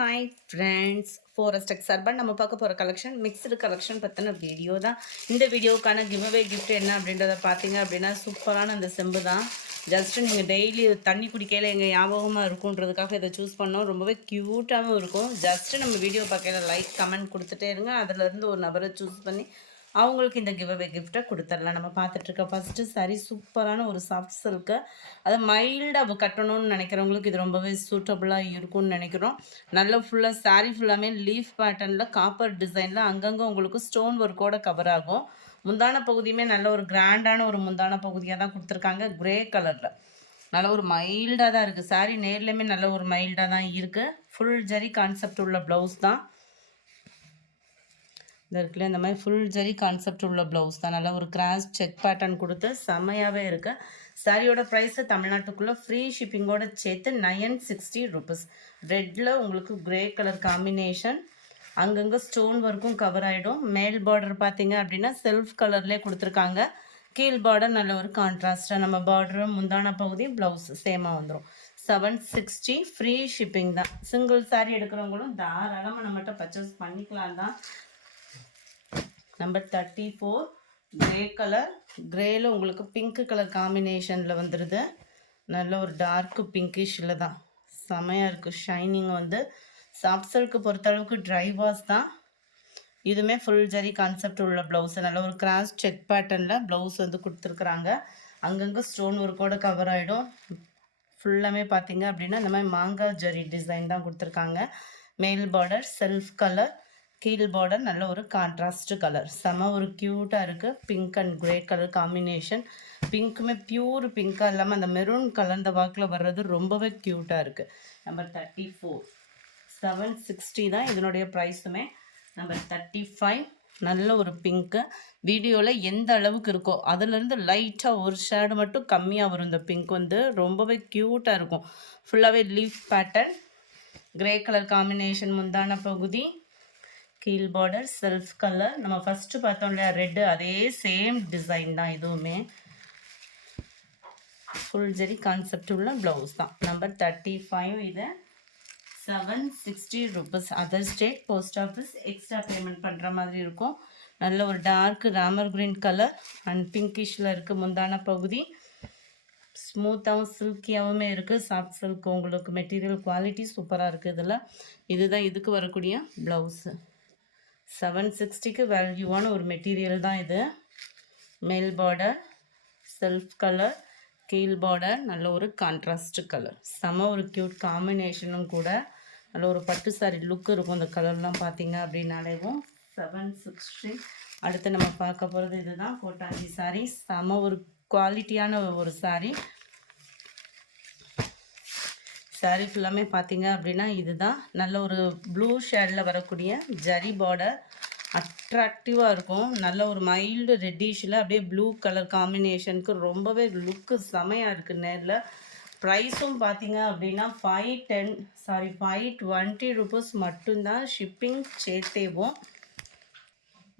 Hi friends, forest X urban நம்ம பார்க்க போகிற கலெக்ஷன் மிக்ஸ்டு கலெக்ஷன் பற்றின வீடியோ தான். இந்த வீடியோக்கான கிவ்அவே கிஃப்ட் என்ன அப்படின்றத பார்த்தீங்க அப்படின்னா சூப்பரான அந்த செம்பு தான். ஜஸ்ட்டு நீங்கள் டெய்லி தண்ணி குடிக்கையில் எங்கள் ஞாபகமாக இருக்குன்றதுக்காக இதை சூஸ் பண்ணோம். ரொம்பவே க்யூட்டாகவும் இருக்கும். ஜஸ்ட்டு நம்ம வீடியோ பார்க்கையில் லைக் கமெண்ட் கொடுத்துட்டே இருங்க. அதிலேருந்து ஒரு நபரை சூஸ் பண்ணி அவங்களுக்கு இந்த கிவ்அவே கிஃப்ட்டை கொடுத்துடலாம். நம்ம பார்த்துட்ருக்க ஃபஸ்ட்டு சாரி சூப்பரான ஒரு சாஃப்ட் சில்க்கு. அதை மைல்டாக கட்டணும்னு நினைக்கிறவங்களுக்கு இது ரொம்பவே சூட்டபுளாக இருக்கும்னு நினைக்கிறோம். நல்ல ஃபுல்லாக சாரீ ஃபுல்லாமே லீஃப் பேட்டர்னில் காப்பர் டிசைனில் அங்கங்கே உங்களுக்கு ஸ்டோன் ஒர்க்கோட கவர் ஆகும். முந்தான பகுதியுமே நல்ல ஒரு கிராண்டான ஒரு முந்தான பகுதியாக தான் கொடுத்துருக்காங்க. கிரே கலரில் நல்ல ஒரு மைல்டாக தான் இருக்குது. சாரீ நேர்லேயுமே நல்ல ஒரு மைல்டாக தான் இருக்குது. ஃபுல் ஜரி கான்செப்ட் உள்ள ப்ளவுஸ் தான் இந்த இருக்குல்ல. இந்த மாதிரி ஃபுல் ஜரி கான்செப்ட் உள்ள ப்ளவுஸ் தான். நல்லா ஒரு கிராஸ் செக் பேட்டர்ன் கொடுத்து செம்மையாகவே இருக்குது. சாரியோட ப்ரைஸு தமிழ்நாட்டுக்குள்ளே ஃப்ரீ ஷிப்பிங்கோடு சேர்த்து 960 rupees. ரெட்டில் உங்களுக்கு கிரே கலர் காம்பினேஷன், அங்கங்கே ஸ்டோன் ஒர்க்கும் கவர் ஆகிடும். மேல் பார்டர் பார்த்தீங்க அப்படின்னா செல்ஃப் கலர்லேயே கொடுத்துருக்காங்க. கீழ் பார்டர் நல்ல ஒரு கான்ட்ராஸ்டாக நம்ம பார்டர் முந்தான பகுதி ப்ளவுஸ் சேமாக வந்துடும். 760 ஃப்ரீ ஷிப்பிங் தான். சிங்கிள் சாரீ எடுக்கிறவங்களும் தாராளமாக நம்மகிட்ட பர்ச்சேஸ் பண்ணிக்கலாம் தான். Number 34 grey colour. கிரேயில் உங்களுக்கு பிங்க் கலர் காம்பினேஷனில் வந்துடுது. நல்ல ஒரு டார்க்கு பிங்கிஷில் தான் செமையாக இருக்குது. ஷைனிங் வந்து சாஃப்ட் சில்க்கு பொறுத்தளவுக்கு ட்ரை வாஷ் தான். இதுவுமே ஃபுல் ஜரி கான்செப்ட் உள்ள ப்ளவுஸு. நல்ல ஒரு கிராஸ் செக் பேட்டர்னில் ப்ளவுஸ் வந்து கொடுத்துருக்குறாங்க. அங்கங்கே ஸ்டோன் ஒர்க்கோட கவர் ஆகிடும். ஃபுல்லாமே பார்த்தீங்க அப்படின்னா இந்த மாதிரி மாங்காய் ஜரி டிசைன் தான் கொடுத்துருக்காங்க. மேல் பார்டர் செல்ஃப் கலர், கீழ் பார்டர் நல்ல ஒரு கான்ட்ராஸ்ட் கலர். செம ஒரு க்யூட்டாக இருக்குது. Pink and grey colour combination. பிங்க்குமே பியூர் பிங்காக இல்லாமல் அந்த மெரூன் கலந்த வாக்கில் வர்றது ரொம்பவே க்யூட்டாக இருக்குது. நம்பர் 34 760 தான் இதனுடைய ப்ரைஸுமே. நம்பர் 35 நல்ல ஒரு பிங்க்கு. வீடியோவில் எந்த அளவுக்கு இருக்கோ அதுலேருந்து லைட்டாக ஒரு ஷேடு மட்டும் கம்மியாக வரும். இந்த பிங்க் வந்து ரொம்பவே க்யூட்டாக இருக்கும். ஃபுல்லாகவே leaf pattern, grey colour combination முந்தான பகுதி, கீழ் பார்டர் செல்ஃப் கலர். நம்ம ஃபஸ்ட்டு பார்த்தோம் இல்லையா ரெட்டு, அதே சேம் டிசைன் தான் இதுவுமே. ஃபுல் ஜெரி கான்செப்ட் உள்ள ப்ளவுஸ் தான். நம்பர் 35 இது 760 rupees. Other state post office extra payment பண்ணுற மாதிரி இருக்கும். நல்ல ஒரு dark Ramar green colour and பிங்கிஷில் இருக்குது முந்தான பகுதி. ஸ்மூத்தாகவும் சில்கியாகவுமே இருக்குது. சாஃப்ட் சில்க் உங்களுக்கு மெட்டீரியல் குவாலிட்டி சூப்பராக இருக்குது இதில். இதுதான் இதுக்கு வரக்கூடிய ப்ளவுஸு. 760க்கு வேல்யூவான ஒரு மெட்டீரியல் தான் இது. மேல் பார்டர் செல்ஃப் கலர், கீழ் பார்டர் நல்ல ஒரு கான்ட்ராஸ்ட் கலர். செம ஒரு க்யூட் காம்பினேஷனும் கூட. நல்ல ஒரு பட்டு சாரி லுக் இருக்கும் இந்த கலர்லாம் பார்த்தீங்க அப்படின்னாலேவும். 760. அடுத்து நம்ம பார்க்க போகிறது இதுதான் கோட்டாஞ்சி சாரீ. செம ஒரு குவாலிட்டியான ஒரு சாரீ. சாரீ ஃபுல்லாமே பார்த்தீங்க அப்படின்னா இதுதான். நல்ல ஒரு ப்ளூ ஷேடில் வரக்கூடிய ஜரி பார்டர் அட்ராக்டிவாக இருக்கும். நல்ல ஒரு மைல்டு ரெட்டிஷில் அப்படியே ப்ளூ கலர் காம்பினேஷனுக்கு ரொம்பவே லுக்கு செமையாக இருக்குது நேரில். ப்ரைஸும் பார்த்தீங்க அப்படின்னா 520 rupees மட்டும்தான். ஷிப்பிங் சேர்த்தேவும்.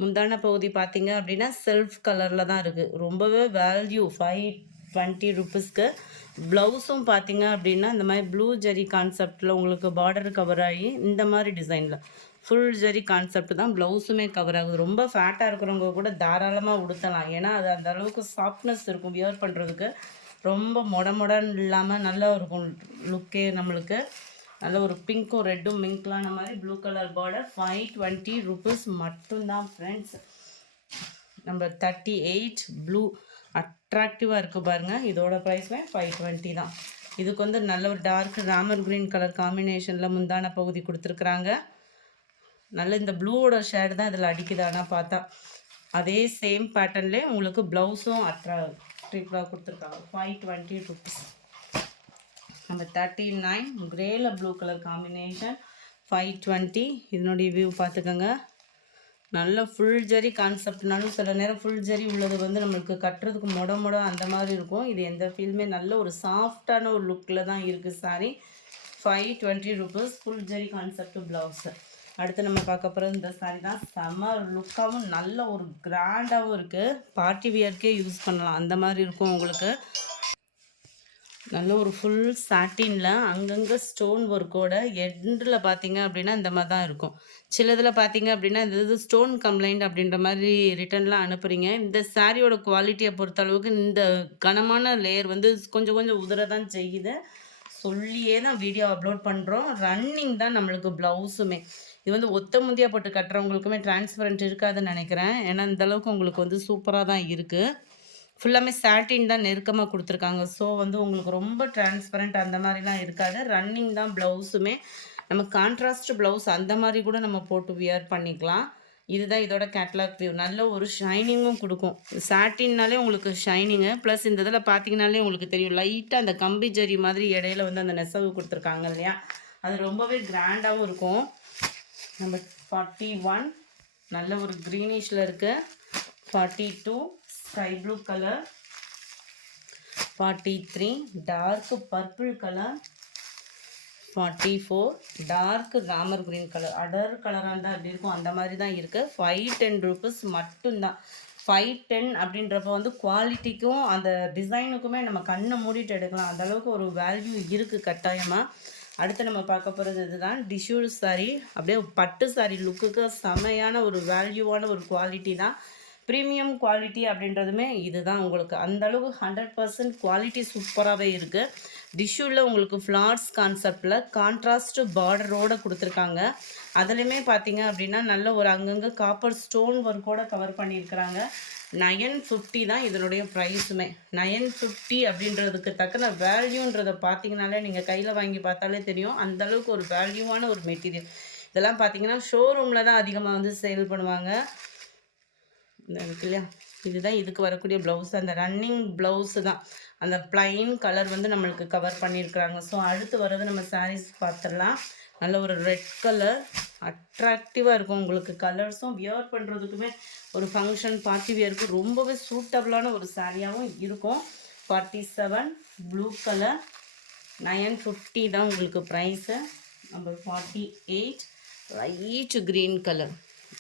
முந்தான பகுதி பார்த்தீங்க அப்படின்னா செல்ஃப் கலரில் தான் இருக்குது. ரொம்பவே வேல்யூ 520 rupeesக்கு. ப்ளவுஸும் பார்த்தீங்க அப்படின்னா இந்த மாதிரி ப்ளூ ஜெரி கான்செப்டில் உங்களுக்கு பார்டர் கவர் ஆகி இந்த மாதிரி டிசைனில் ஃபுல் ஜெரி கான்செப்ட் தான் ப்ளவுஸுமே கவர் ஆகுது. ரொம்ப ஃபேட்டாக இருக்கிறவங்க கூட தாராளமாக உடுத்தலாம். ஏன்னா அது அந்த அளவுக்கு சாஃப்ட்னஸ் இருக்கும் வியர் பண்ணுறதுக்கு. ரொம்ப மொடன்னு இல்லாமல் நல்லா இருக்கும் லுக்கே நம்மளுக்கு. நல்ல ஒரு பிங்க்கும் ரெட்டும் மிங்க்லான மாதிரி ப்ளூ கலர் பார்டர். 520 rupees மட்டும்தான் ஃப்ரெண்ட்ஸ். நம்பர் 38 ப்ளூ அட்ராக்டிவாக இருக்குது பாருங்கள். இதோட ப்ரைஸுமே 520 தான். இதுக்கு வந்து நல்ல ஒரு டார்க் ராமர் க்ரீன் கலர் காம்பினேஷனில் முந்தான பகுதி கொடுத்துருக்குறாங்க. நல்ல இந்த ப்ளூவோட ஷேடு தான் இதில் அடிக்குது. ஆனால் பார்த்தா அதே சேம் பேட்டர்ன்லேயே உங்களுக்கு ப்ளவுஸும் அட்ராக்டிவாக கொடுத்துருக்காங்க. 520 rupees. நம்பர் 39 கிரேல ப்ளூ கலர் காம்பினேஷன் 520. இதனுடைய வியூ பார்த்துக்கோங்க. நல்ல ஃபுல் ஜரி கான்செப்ட்னாலும் சில நேரம் ஃபுல் ஜரி உள்ளது வந்து நம்மளுக்கு கட்டுறதுக்கு மொட அந்த மாதிரி இருக்கும். இது எந்த ஃபீல்மே நல்ல ஒரு சாஃப்டான ஒரு லுக்கில் தான் இருக்குது sorry. 520 rupees full zari concept blouse. அடுத்து நம்ம பார்க்க போகிறது இந்த சாரி தான். செம்ம லுக்காகவும் நல்ல ஒரு கிராண்டாகவும் இருக்குது. பார்ட்டி வியர்க்கே யூஸ் பண்ணலாம் அந்த மாதிரி இருக்கும் உங்களுக்கு. நல்ல ஒரு ஃபுல் சாட்டின்ல அங்கங்கே ஸ்டோன் ஒர்க்கோட எண்டில் பார்த்தீங்க அப்படின்னா இந்த மாதிரி தான் இருக்கும். சிலதில் பார்த்தீங்க அப்படின்னா இந்த இது ஸ்டோன் கம்ப்ளைண்ட் அப்படின்ற மாதிரி ரிட்டர்ன்லாம் அனுப்புகிறீங்க. இந்த சாரியோட குவாலிட்டியை பொறுத்த அளவுக்கு இந்த கனமான லேயர் வந்து கொஞ்சம் கொஞ்சம் உதிர தான் செய்யுது. சொல்லியே தான் வீடியோ அப்லோட் பண்ணுறோம். ரன்னிங் தான் நம்மளுக்கு ப்ளவுஸுமே. இது வந்து ஒத்த முந்தியா போட்டு கட்டுறவங்களுக்குமே டிரான்ஸ்பரண்ட் இருக்காதுன்னு நினைக்கிறேன். ஏன்னா இந்தளவுக்கு உங்களுக்கு வந்து சூப்பராக தான் இருக்குது. ஃபுல்லாமே சாட்டின் தான் நெருக்கமாக கொடுத்துருக்காங்க. ஸோ வந்து உங்களுக்கு ரொம்ப டிரான்ஸ்பரண்ட் அந்த மாதிரிலாம் இருக்காது. ரன்னிங் தான் ப்ளவுஸுமே. நம்ம கான்ட்ராஸ்ட் ப்ளவுஸ் அந்த மாதிரி கூட நம்ம போட்டு வியர் பண்ணிக்கலாம். இதுதான் இதோட கேட்லாக் வியூ. நல்ல ஒரு ஷைனிங்கும் கொடுக்கும். சாட்டின்னாலே உங்களுக்கு ஷைனிங்கு ப்ளஸ் இந்த இதில் பார்த்தீங்கனாலே உங்களுக்கு தெரியும் லைட்டாக அந்த கம்பி ஜரி மாதிரி இடையில வந்து அந்த நெசவு கொடுத்துருக்காங்க இல்லையா, அது ரொம்பவே கிராண்டாகவும் இருக்கும். நம்பர் 41 நல்ல ஒரு க்ரீனிஷில் இருக்குது. 42 sky blue colour. 43 dark purple colour. 44 dark Ramar green colour. அடர் கலராக இருந்தால் அப்படி இருக்கும், அந்த மாதிரி தான் இருக்குது. 510 ருபீஸ் மட்டும்தான். 510 அப்படின்றப்ப வந்து குவாலிட்டிக்கும் அந்த டிசைனுக்குமே நம்ம கண்ணை மூடிட்டு எடுக்கலாம். அந்தளவுக்கு ஒரு வேல்யூ இருக்குது கட்டாயமாக. அடுத்து நம்ம பார்க்க போகிறது இதுதான் டிஷ்யூ சாரீ. அப்படியே பட்டு சாரீ லுக்குக்கு செமையான ஒரு வேல்யூவான ஒரு குவாலிட்டி தான். ப்ரீமியம் குவாலிட்டி அப்படின்றதுமே இதுதான். உங்களுக்கு அந்தளவுக்கு 100% குவாலிட்டி சூப்பராகவே இருக்குது. டிஷ்யூவில் உங்களுக்கு ஃப்ளார்ஸ் கான்செப்டில் கான்ட்ராஸ்ட் பார்டரோடு கொடுத்துருக்காங்க. அதுலேயுமே பார்த்தீங்க அப்படின்னா நல்ல ஒரு அங்கங்கே காப்பர் ஸ்டோன் ஒர்க்கோடு கவர் பண்ணியிருக்கிறாங்க. 950 தான் இதனுடைய ப்ரைஸுமே. 950 அப்படின்றதுக்கு தக்கன வேல்யூன்றதை பார்த்தீங்கனாலே நீங்கள் கையில் வாங்கி பார்த்தாலே தெரியும். அந்தளவுக்கு ஒரு வேல்யூவான ஒரு மெட்டீரியல். இதெல்லாம் பார்த்தீங்கன்னா ஷோரூமில் தான் அதிகமாக வந்து சேல் பண்ணுவாங்க. இந்த இருக்கு இல்லையா, இதுதான் இதுக்கு வரக்கூடிய ப்ளவுஸ். அந்த ரன்னிங் ப்ளவுஸு தான். அந்த ப்ளைன் கலர் வந்து நம்மளுக்கு கவர் பண்ணியிருக்கிறாங்க. ஸோ அடுத்து வர்றது நம்ம சாரீஸ் பார்த்துடலாம். நல்ல ஒரு ரெட் கலர் அட்ராக்டிவாக இருக்கும். உங்களுக்கு கலர்ஸும் வியர் பண்ணுறதுக்குமே ஒரு ஃபங்க்ஷன் பார்ட்டி வியருக்கு ரொம்பவே சூட்டபிளான ஒரு சாரியாகவும் இருக்கும். 47 ப்ளூ கலர். 950 தான் உங்களுக்கு price. Number 48 light green colour.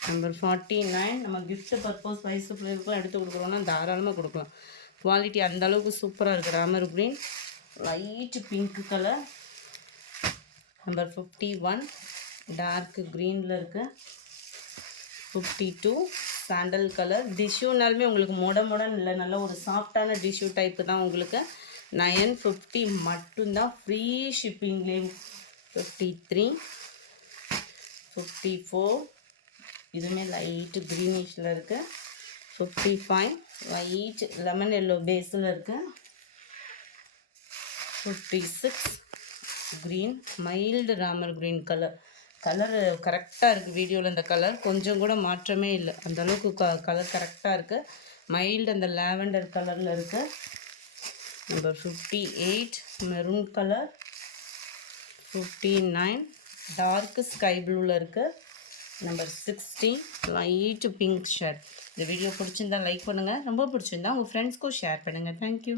Number 49 நம்ம கிஃப்ட் பர்பஸ் வயசு பிள்ளைகளுக்கும் எடுத்து கொடுக்குறோன்னா தாராளமாக கொடுக்கலாம். குவாலிட்டி அந்தளவுக்கு சூப்பராக இருக்குது. Ramar green light pink colour. Number 51 dark க்ரீனில் இருக்குது. 52 சாண்டல் கலர். டிஷ்யூனாலுமே உங்களுக்கு மொடன் இல்லை, நல்ல ஒரு சாஃப்டான டிஷ்யூ டைப்பு தான். உங்களுக்கு 950 மட்டும்தான், ஃப்ரீ ஷிப்பிங்லேயும். 53 54 இதுவுமே லைட்டு க்ரீனிஷில் இருக்குது. 55 லைட் லெமன் எல்லோ பேஸில் இருக்குது. 56 green mild Ramar green colour. Colour கரெக்டாக இருக்குது வீடியோவில். இந்த கலர் கொஞ்சம் கூட மாற்றமே இல்லை, அந்தளவுக்கு கலர் கரெக்டாக இருக்குது. மைல்டு அந்த லாவெண்டர் கலரில் இருக்குது. Number 58 maroon colour. 59 dark sky ப்ளூவில் இருக்குது. Number 60 light pink shirt. இந்த வீடியோ பிடிச்சிருந்தா லைக் பண்ணுங்கள், ரொம்ப பிடிச்சிருந்தா உங்கள் ஃப்ரெண்ட்ஸ்க்கும் ஷேர் பண்ணுங்கள். தேங்க்யூ.